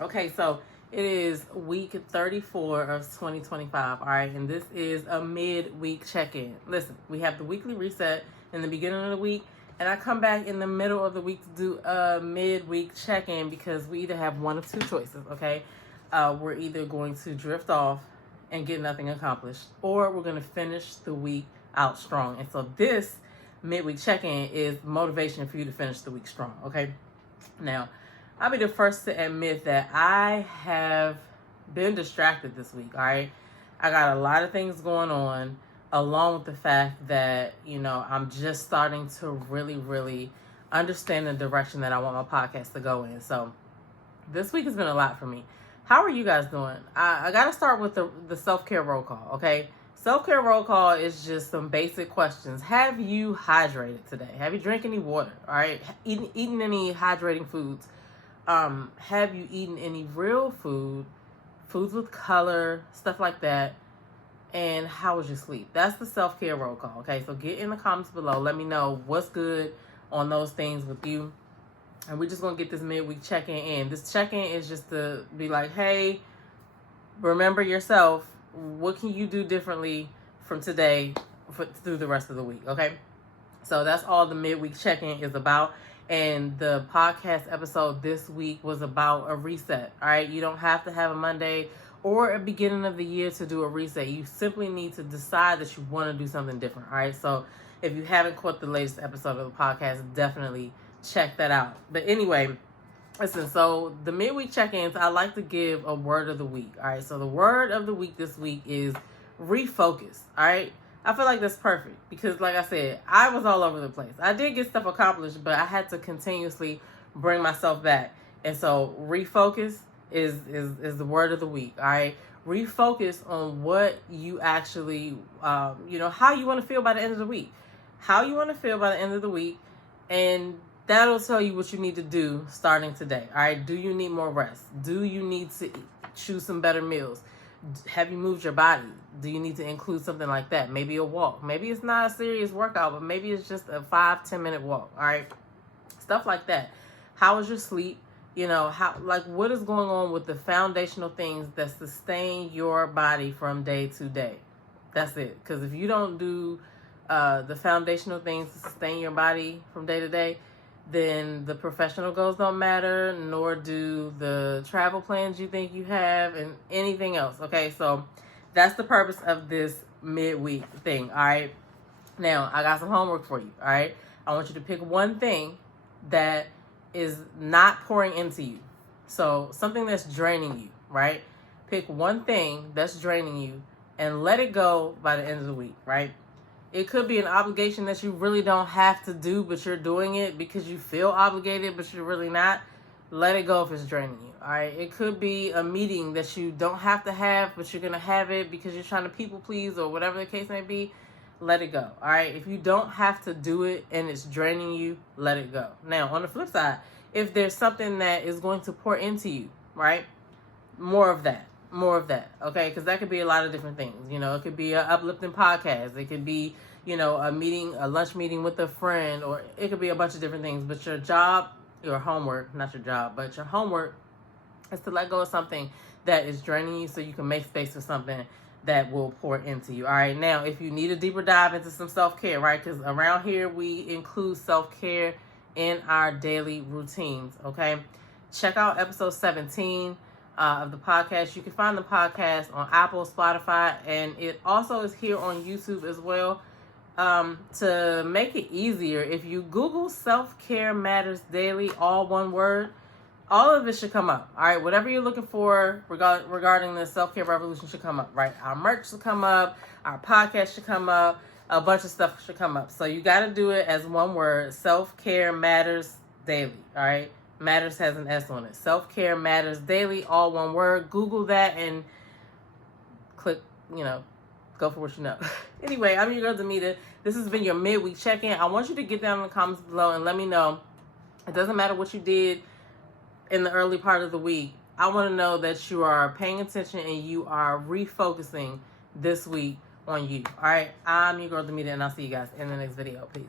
Okay, so it is week 34 of 2025, all right? And this is a midweek check-in. Listen, we have the weekly reset in the beginning of the week, and I come back in the middle of the week to do a midweek check-in because we either have one of two choices, okay? We're either going to drift off and get nothing accomplished, or we're going to finish the week out strong. And so this midweek check-in is motivation for you to finish the week strong, okay? Now, I'll be the first to admit that I have been distracted this week, all right? I got a lot of things going on, along with the fact that, I'm just starting to really understand the direction that I want my podcast to go in. So this week has been a lot for me. How are you guys doing? I got to start with the self-care roll call, okay? Self-care roll call is just some basic questions. Have you hydrated today? Have you drank any water, all right? Eaten any hydrating foods? Have you eaten any real foods with color, stuff like that? And how was your sleep? That's the self-care roll call, okay? So get in the comments below. Let me know what's good on those things with you. And we're just going to get this midweek check-in in. This check-in is just to be like, hey, remember yourself. What can you do differently from today through the rest of the week, okay? So that's all the midweek check-in is about. And the podcast episode this week was about a reset, all right? You don't have to have a Monday or a beginning of the year to do a reset. You simply need to decide that you want to do something different, all right? So if you haven't caught the latest episode of the podcast, definitely check that out. But anyway, listen, so the midweek check-ins, I like to give a word of the week, all right? So the word of the week this week is refocus, all right? I feel like that's perfect because, like I said, I was all over the place. I did get stuff accomplished, but I had to continuously bring myself back. And so refocus is the word of the week, all right? Refocus on what you actually, how you want to feel by the end of the week. How you want to feel by the end of the week, and that'll tell you what you need to do starting today, all right? Do you need more rest? Do you need to choose some better meals? Have you moved your body? Do you need to include something like that? Maybe a walk. Maybe it's not a serious workout, but maybe it's just a 5-10 minute walk, all right? Stuff like that. How is your sleep? What is going on with the foundational things that sustain your body from day to day? That's it. Because if you don't do the foundational things to sustain your body from day to day, then the professional goals don't matter, nor do the travel plans you think you have and anything else, okay? So that's the purpose of this midweek thing, all right? Now, I got some homework for you, all right? I want you to pick one thing that is not pouring into you. So something that's draining you, right? Pick one thing that's draining you and let it go by the end of the week, right? It could be an obligation that you really don't have to do, but you're doing it because you feel obligated, but you're really not. Let it go if it's draining you, all right? It could be a meeting that you don't have to have, but you're going to have it because you're trying to people please or whatever the case may be. Let it go, all right? If you don't have to do it and it's draining you, let it go. Now, on the flip side, if there's something that is going to pour into you, right? More of that, okay? Because that could be a lot of different things. It could be an uplifting podcast. It could be, a lunch meeting with a friend, or it could be a bunch of different things. But your homework is to let go of something that is draining you so you can make space for something that will pour into you. All right. Now, if you need a deeper dive into some self-care, right? Because around here, we include self-care in our daily routines. Okay. Check out episode 17 of the podcast. You can find the podcast on Apple, Spotify, and it also is here on YouTube as well. To make it easier, if you Google Self-Care Matters Daily, all one word, all of it should come up. All right, whatever you're looking for regarding the self-care revolution should come up, right? Our merch should come up, our podcast should come up, a bunch of stuff should come up. So you got to do it as one word, Self-Care Matters Daily, all right? Matters has an S on it. Self-Care Matters Daily, all one word. Google that and click, go for what you know. Anyway, I'm your girl, Demita. This has been your midweek check-in. I want you to get down in the comments below and let me know. It doesn't matter what you did in the early part of the week. I want to know that you are paying attention and you are refocusing this week on you. All right? I'm your girl, Demita, and I'll see you guys in the next video. Peace.